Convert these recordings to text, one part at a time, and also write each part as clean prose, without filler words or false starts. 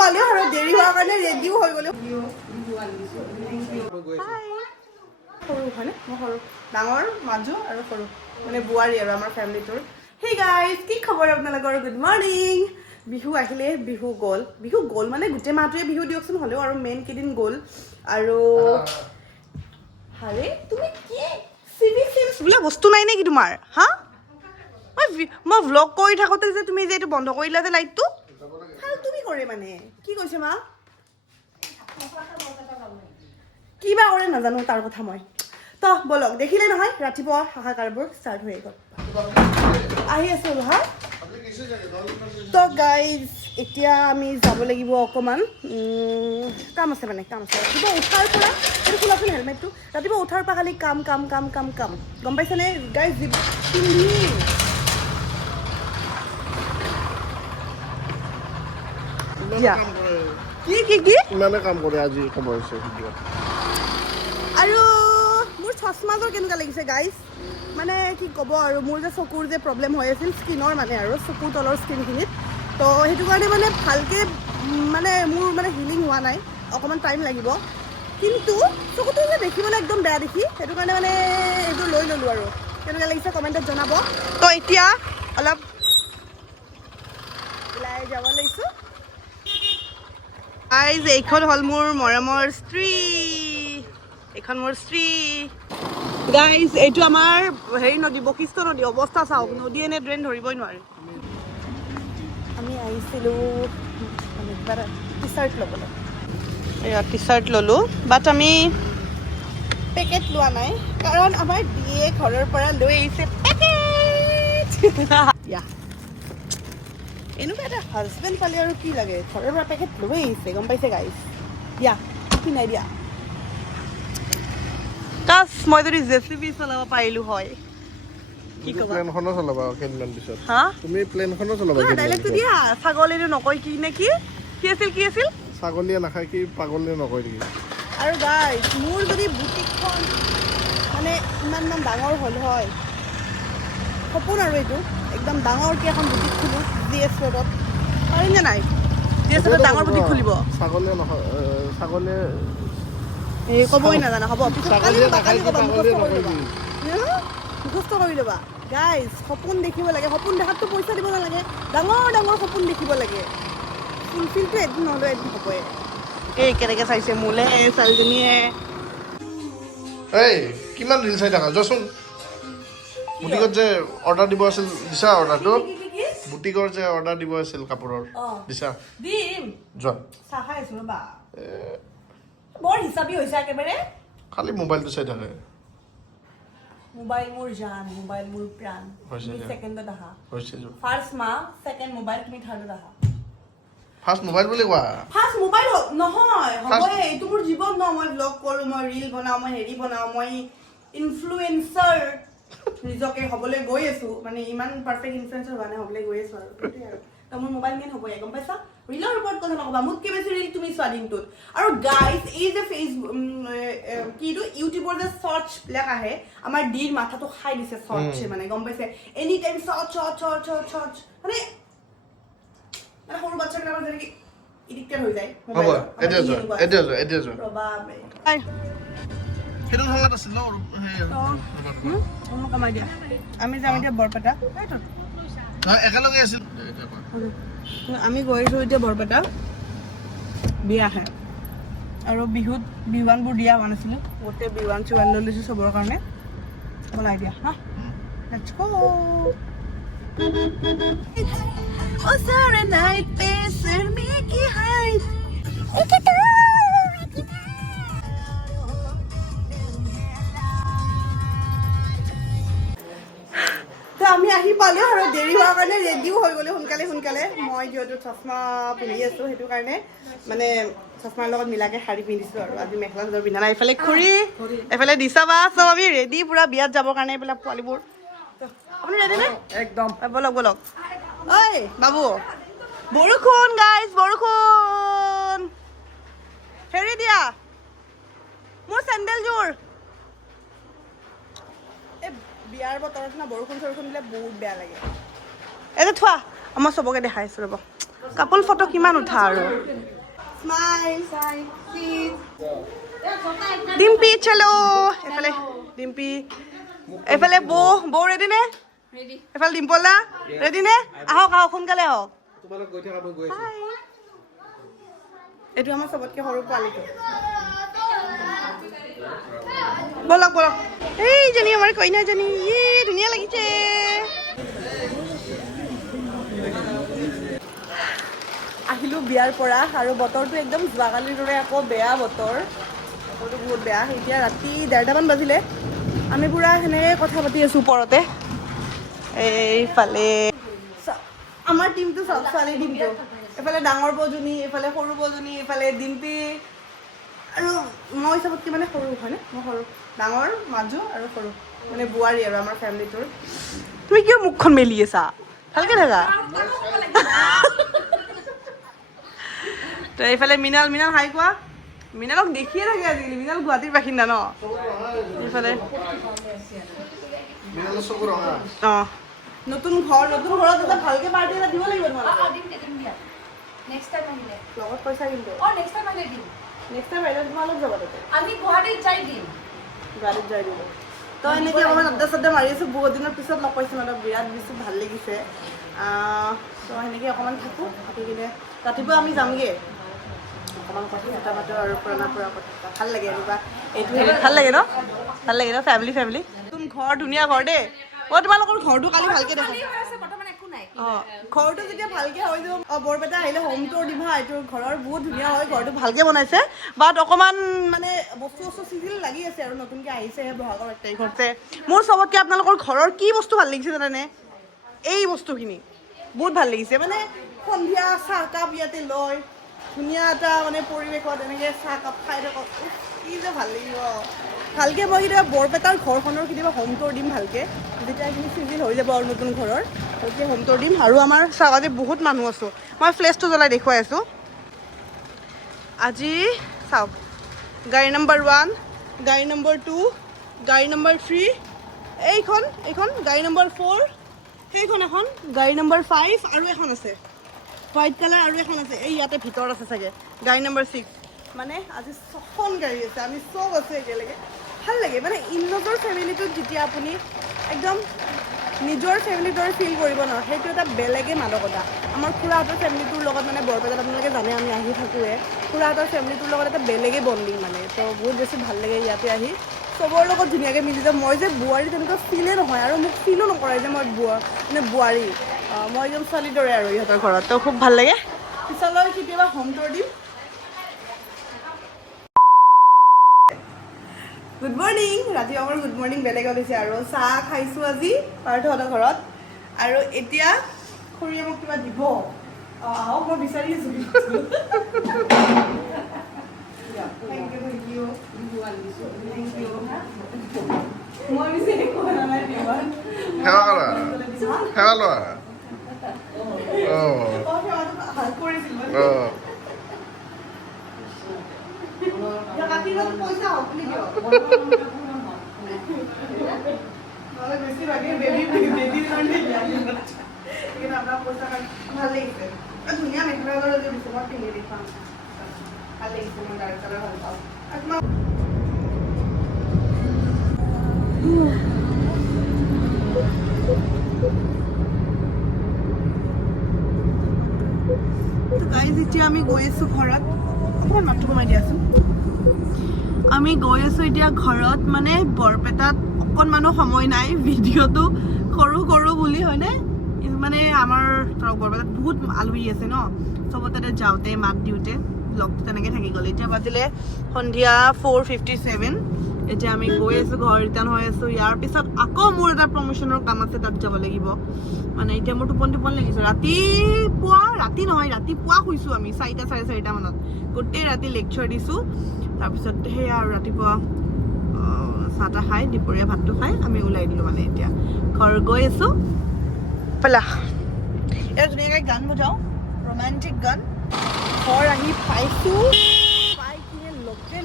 পালো আৰু দেৰি হোৱাৰ কাৰণে ৰেডিও হৈ গ'লো সৰু হয়নে মই সৰু ডাঙৰ মাজু আৰু সৰু মানে বোৱাৰী আৰু আমাৰ ফেমিলিটোৰ হেই গাইজ কি খবৰ আপোনালোকৰ গুড মৰ্ণিং বিহু আহিলে বিহু গ'ল মানে গোটেই মাহটোৱে বিহু দিয়কচোন হ'লেও আৰু মেইন কেইদিন গ'ল আৰু হাৰে তুমি কি চিভিক চেঞ্চ বোলে বস্তু নাই নেকি তোমাৰ হা মই ভ্লগ কৰি থাকোঁতে যে তুমি যে এইটো বন্ধ কৰিলা যে লাইটটো ভাল তুমি কৰে মানে কি কৈছে মা কিবা কৰে নাজানো তাৰ কথা মই তো বলক দেখিলে নহয় ৰাতিপুৱা হাহাকাৰবোৰ ষ্টাৰ্ট হৈ গ'ল আহি আছোঁ হা তো গাইজ এতিয়া আমি যাব লাগিব অকণমান কাম আছে ৰাতিপুৱা উঠাৰ পৰা এইটো খোলাচোন হেলমেটটো ৰাতিপুৱা উঠাৰ পৰা খালি কাম গম পাইছেনে গাইজ পিন্ধিম কি ইমানে কাম কৰে আজি খবৰ হৈছে আৰু মোৰ চশমাযোৰ কেনেকুৱা লাগিছে গাইজ মানে কি ক'ব আৰু মোৰ যে চকুৰ যে প্ৰব্লেম হৈ আছিল স্কিনৰ মানে আৰু চকুৰ তলৰ স্কিনখিনিত তো সেইটো কাৰণে মানে ভালকৈ মানে মোৰ মানে হিলিং হোৱা নাই অকণমান টাইম লাগিব কিন্তু চকুটো যে দেখিবলৈ একদম বেয়া দেখি সেইটো কাৰণে মানে এইযোৰ লৈ ল'লোঁ আৰু কেনেকুৱা লাগিছে কমেণ্টত জনাব তো এতিয়া অলপ ওলাই যাব লৈছোঁ গাইজ এইখন হ'ল মোৰ মৰমৰ স্ত্ৰী এইখন মোৰ স্ত্ৰী গাইজ এইটো আমাৰ হেৰি নদী বশিষ্ঠ নদী অৱস্থা চাওক নদী এনে ড্ৰেইন ধৰিবই নোৱাৰে আমি আহিছিলোঁ কিবা এটা টি চাৰ্ট ল'বলৈ এয়া টি চাৰ্ট ল'লোঁ বাট আমি পেকেট লোৱা নাই কাৰণ আমাৰ দিয়ে ঘৰৰ পৰা লৈ আহিছে পেকেট এনেকুৱা এটা হাজবেণ্ড পালে আৰু কি লাগে ঘৰৰ পৰা পেকেট লৈ আহিছে গম পাইছে গাইজ দিয়া কি নাই দিয়া কাছ মই যদি জেচিবি চলাব পাৰিলোঁ হয় কি ক'বা প্লেনখনো চলাবা কেইদিনমান পিছত হা তুমি প্লেনখনো চলাবা ডাইলেক্টটো দিয়া ছাগলীটো নকয় কি নে কি আছিল ছাগলীয়ে নাখায় কি পাগলীয়ে নকয় নেকি আৰু গাইজ মোৰ যদি বুটিকখন মানে ইমান ডাঙৰ হ'ল হয় সপোন আৰু এইটো একদম ডাঙৰকৈ এখন বুটিক খোলোঁ GS ৰোডত পাৰিম নে নাই GS ৰোডত ডাঙৰ বুটিক খুলিব ছাগলীয়ে নহয় ছাগলীয়ে এই ক'বই নাজানা হ'ব মুখস্থ কৰি ল'বা গাইজ সপোন দেখিব লাগে সপোন দেখাততো পইচা দিব নালাগে ডাঙৰ সপোন দেখিব লাগে ফুলফিলটো এদিন নহ'লেও এদিন হ'বই এই কেনেকৈ চাইছে মোলে ছোৱালীজনীয়ে এই কিমান ৰিল চাই থাকা যোৱাচোন বুটিকত যে অৰ্ডাৰ দিব আছিল দিছা অৰ্ডাৰটো বুটিকৰ যে অৰ্ডাৰ দিব আছিল কাপোৰৰ দিছা দিম যোৱা চাহ খাই আছোঁ ৰ'বা বৰ হিচাপী হৈছে একেবাৰে খালি মোবাইলটো চাই থাকে মোবাইল মোৰ জান মোবাইল মোৰ প্ৰাণ তুমি ছেকেণ্ডত আহা ফাৰ্ষ্ট মা ছেকেণ্ড মোবাইল তুমি থাৰ্ডত আহা ফাৰ্ষ্ট মোবাইল বুলি কোৱা ফাৰ্ষ্ট মোবাইল নহয় হ'বই এইটো মোৰ জীৱন ন মই ব্লগ কৰোঁ মই ৰিল বনাওঁ মই হেৰি বনাওঁ মই ইনফ্লুৱেঞ্চাৰ নিজকে হ'বলৈ গৈ আছোঁ মানে ইমান পাৰফেক্ট ইনফ্লুৱেঞ্চাৰ হোৱা নাই হ'বলৈ গৈ আছোঁ আৰু সেইটোৱে আৰু তো মোৰ মোবাইল মেইন হ'বই গম পাইছা ৰিলৰ ওপৰত কথা নক'বা মোতকৈ বেছি ৰিল তুমি চোৱা দিনটোত আৰু গাইজ এই যে ফেচবুক কিটো ইউটিউবৰ যে শ্বৰ্টছবিলাক আহে আমাৰ ডিৰ মাথাটো খাই দিছে শ্বৰ্টছে মানে গম পাইছে এনি টাইম শ্বৰ্ট মানে সৰু বাচ্চাবিলাকৰ যেনেকৈ এডিক্টেড হৈ যায় হ'ব এতিয়া যোৱা ৰ'বা সেইটো ঢঙাত আছিল ন কমাই দিয়া আমি যাম এতিয়া বৰপেটা একেলগে আছিল আমি গৈছোঁ এতিয়া বৰপেটা বিয়া আহে আৰু বিহুত বিহুৱানবোৰ দিয়া হোৱা নাছিলোঁ গোটেই বিহুৱান চিহুৱান লৈ লৈছোঁ চবৰ কাৰণে বনাই দিয়া হা লেটছ গো ওচৰে নাই পেচৰ মেকি হাই আমি আহি পালোঁ আৰু দেৰি হোৱাৰ কাৰণে ৰেডিও হৈ গ'লোঁ সোনকালে মই যিহেতু চশমা পিন্ধি আছোঁ সেইটো কাৰণে মানে চশমাৰ লগত মিলাকৈ শাৰী পিন্ধিছোঁ আৰু আজি মেখেলা চাদৰ পিন্ধা নাই এইফালে খুৰী এইফালে দিছা বা চব আমি ৰেডি পূৰা বিয়াত যাবৰ কাৰণে এইবিলাক পোৱালিবোৰ আপুনি ৰেডি নে একদম বলক ঐ বাবু বৰষুণ গাইজ বৰষুণ হেৰি দিয়া মোৰ চেণ্ডেলযোৰ এই বিয়াৰ বতৰত না বৰষুণ চৰষুণ দিলে বহুত বেয়া লাগে এইটো থোৱা মই চবকে দেখাই আছোঁ ৰ'ব কাপল ফটো কিমান উঠা আৰু স্মাইল চিজ ডিম্পি চলো এফালে ডিম্পি এফালে বৌ ৰেডি নে এফালে ডিম্পল দা ৰেডি নে আহক সোনকালে আহক এইটো আমাৰ চবতকে সৰু পোৱালিটো বলক এইজনী আমাৰ কইনাজনী ধুনীয়া লাগিছে আহিলোঁ বিয়াৰ পৰা আৰু বতৰটো একদম যোৱাকালিৰ দৰে আকৌ বেয়া বতৰটো বহুত বেয়া এতিয়া ৰাতি 1:30মান বাজিলে আমি পুৰা সেনেকৈ কথা পাতি আছোঁ ওপৰতে এইফালে আমাৰ টিমটো চব ছোৱালী টিমটো এফালে ডাঙৰ বৌজনী এফালে সৰু বৌজনী এফালে ডিম্পি আৰু মই চবতকৈ মানে সৰু হয়নে মই সৰু ডাঙৰ মাজু আৰু সৰু মানে বোৱাৰী আৰু আমাৰ ফেমিলিটোৰ তুমি কিয় মুখখন মেলি আছা ভালকৈ থাকা তো এইফালে মিনাল হাই কোৱা মিনালক দেখিয়ে থাকে আজিকালি মিনাল গুৱাহাটীৰ বাসিন্দা ন এইফালে অঁ নতুন ঘৰত এটা ভালকৈ পাৰ্টি এটা দিব লাগিব লগত পইচা কিন্তু নেক্সট টাইম আহিলে তোমালোক যাব তাতে আমি গুৱাহাটীত যাই দিম তো এনেকৈ অকণমান আড্ডা মাৰি আছোঁ বহুত দিনৰ পিছত লগ পাইছোঁ মানে বিৰাট বেছি ভাল লাগিছে তো সেনেকৈ অকণমান থাকোঁ থাকি কিনে ৰাতিপুৱা আমি যামগৈ অকণমান কথা পাতোঁ আৰু পুৰণা কথা ভাল লাগে এনেকুৱা এইটো হেৰি ভাল লাগে ন ফেমিলি তুমি ঘৰ ধুনীয়া ঘৰ দেই তোমালোকৰ ঘৰটো কালি ভালকৈ দেখা অঁ ঘৰটো যেতিয়া ভালকৈ হৈ যাব বৰপেটা আহিলে হোম টুৰ দিবা এইটো ঘৰৰ বহুত ধুনীয়া হয় ঘৰটো ভালকৈ বনাইছে বাট অকণমান মানে বস্তু চিজিল লাগি আছে আৰু নতুনকৈ আহিছেহে বহাগৰ 1 তাৰিখতে মোৰ চবতকৈ আপোনালোকৰ ঘৰৰ কি বস্তু ভাল লাগিছে জানানে এই বস্তুখিনি বহুত ভাল লাগিছে মানে সন্ধিয়া চাহকাপ ইয়াতে লৈ ধুনীয়া এটা মানে পৰিৱেশত এনেকৈ চাহকাপ খাই থাকক কি যে ভাল লাগিব ভালকৈ মই কেতিয়াবা বৰপেটাৰ ঘৰখনৰ কেতিয়াবা হোম টুৰ দিম ভালকৈ যেতিয়া এইখিনি চিজিল হৈ যাব আৰু নতুন ঘৰৰ ভালকৈ হোম টুৰ দিম আৰু আমাৰ চাৱাতে বহুত মানুহ আছোঁ মই ফ্লেছটো জ্বলাই দেখুৱাই আছোঁ আজি চাওক গাড়ী নম্বৰ 1 গাড়ী নম্বৰ 2 গাড়ী নম্বৰ 3 এইখন গাড়ী নম্বৰ 4 সেইখন এখন গাড়ী নম্বৰ 5 আৰু এখন আছে হোৱাইট কালাৰ আৰু এখন আছে এই ইয়াতে ভিতৰত আছে চাগে গাড়ী নম্বৰ 6 মানে আজি 6খন গাড়ী আছে আমি চব আছোঁ একেলগে ভাল লাগে মানে ইনলজৰ ফেমিলিটোত যেতিয়া আপুনি একদম নিজৰ ফেমিলিৰ দৰে ফিল কৰিব ন সেইটো এটা বেলেগে মাদকতা আমাৰ খুৰাহঁতৰ ফেমিলিটোৰ লগত মানে বৰপেটাত আপোনালোকে জানে আমি আহি থাকোঁৱে খুৰাহঁতৰ ফেমিলিটোৰ লগত এটা বেলেগে বণ্ডিং মানে তো বহুত বেছি ভাল লাগে ইয়াতে আহি চবৰ লগত ধুনীয়াকৈ মিলি যাওঁ মই যে বোৱাৰী তেনেকুৱা ফিলে নহয় আৰু মোক ফিলো নকৰাই যে মই বোৱাৰী মই একদম ছোৱালীৰ দৰে আৰু ইহঁতৰ ঘৰত তো খুব ভাল লাগে পিছলৈ কেতিয়াবা হোম টুৰ দিম গুড মৰ্ণিং ৰাতি আমাৰ গুড মৰ্ণিং বেলেগত হৈছে আৰু চাহ খাইছোঁ আজি পাৰ্থহঁতৰ ঘৰত আৰু এতিয়া খুৰীয়ে মোক কিবা দিব আহক মই বিচাৰি আছোঁ থেংক ইউ মই বিচাৰি কোৱা নাই সেৱা লোৱা পইচা হওক বেছিভাগে আপোনাৰ পইচা ভাল লাগিছে ধুনীয়া মেখেলা চাদৰ দিছোঁ মই পিন্ধি দেখুৱাম ভাল লাগিছে মই ডাৰ্ক কালাৰ ভাল পাওঁ গাইজ এতিয়া আমি গৈ আছোঁ ঘৰত অকণমান মাতটো কমাই দিয়াচোন আমি গৈ আছোঁ এতিয়া ঘৰত মানে বৰপেটাত অকণমানো সময় নাই ভিডিঅ'টো কৰোঁ বুলি হয়নে মানে আমাৰ ধৰক বৰপেটাত বহুত আলহী আছে ন চবতে যাওঁতে মাত দিওঁতে ব্লগটো তেনেকৈ থাকি গ'ল এতিয়া বাজিলে সন্ধিয়া 4:57 এতিয়া আমি গৈ আছোঁ ঘৰ ৰিটাৰ্ণ হৈ আছোঁ ইয়াৰ পিছত আকৌ মোৰ এটা প্ৰমোশ্যনৰ কাম আছে তাত যাব লাগিব মানে এতিয়া মোৰ টোপনি লাগিছে ৰাতিপুৱা শুইছোঁ আমি 4টা 4:30 মানত গোটেই ৰাতি লেকচাৰ দিছোঁ তাৰপিছত সেয়া আৰু ৰাতিপুৱা চাহ তাহ খাই দুপৰীয়া ভাতটো খাই আমি ওলাই দিলোঁ মানে এতিয়া ঘৰ গৈ আছোঁ পেলা এতিয়া ধুনীয়াকৈ গান বজাওঁ ৰোমান্টিক গান ঘৰ আহি পাইছোঁ পাই কিনে লগে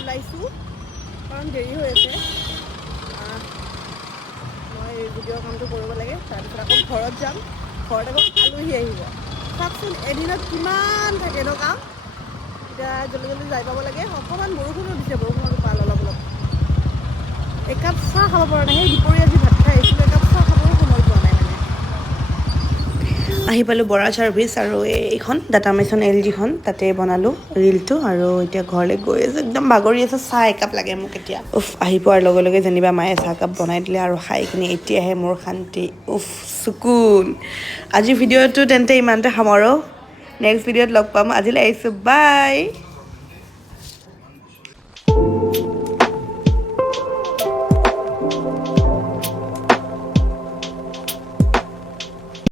ওলাইছোঁ কাৰণ দেৰি হৈ আছে মই ভিডিঅ' কামটো কৰিব লাগে তাৰপিছত আকৌ ঘৰত যাম ঘৰত আকৌ আলহী আহিব চাওকচোন এদিনত কিমান থাকে ন কাম এতিয়া জলদি জলদি যাই পাব লাগে অকণমান বৰষুণো দিছে বৰষুণৰ পাল অলপ অলপ একাপ চাহ খাব পৰা নাই সেই দুপৰীয়া যি ভাত খাই আহিছিলোঁ একাপ চাহ খাবও সময় পোৱা নাই মানে আহি পালোঁ বৰা চাৰ্ভিচ আৰু এইখন ডাটা মেচন LGখন তাতে বনালোঁ ৰিলটো আৰু এতিয়া ঘৰলৈ গৈ আছোঁ একদম বাগৰি আছোঁ চাহ একাপ লাগে মোক এতিয়া আহি পোৱাৰ লগে লগে যেনিবা মায়ে চাহকাপ বনাই দিলে আৰু খাই কিনি এতিয়াহে মোৰ শান্তি চুকুন আজিৰ ভিডিঅ'টো তেন্তে ইমানতে সামৰোঁ নেক্সট ভিডিঅ'ত লগ পাম আজিলৈ আহিছোঁ বাই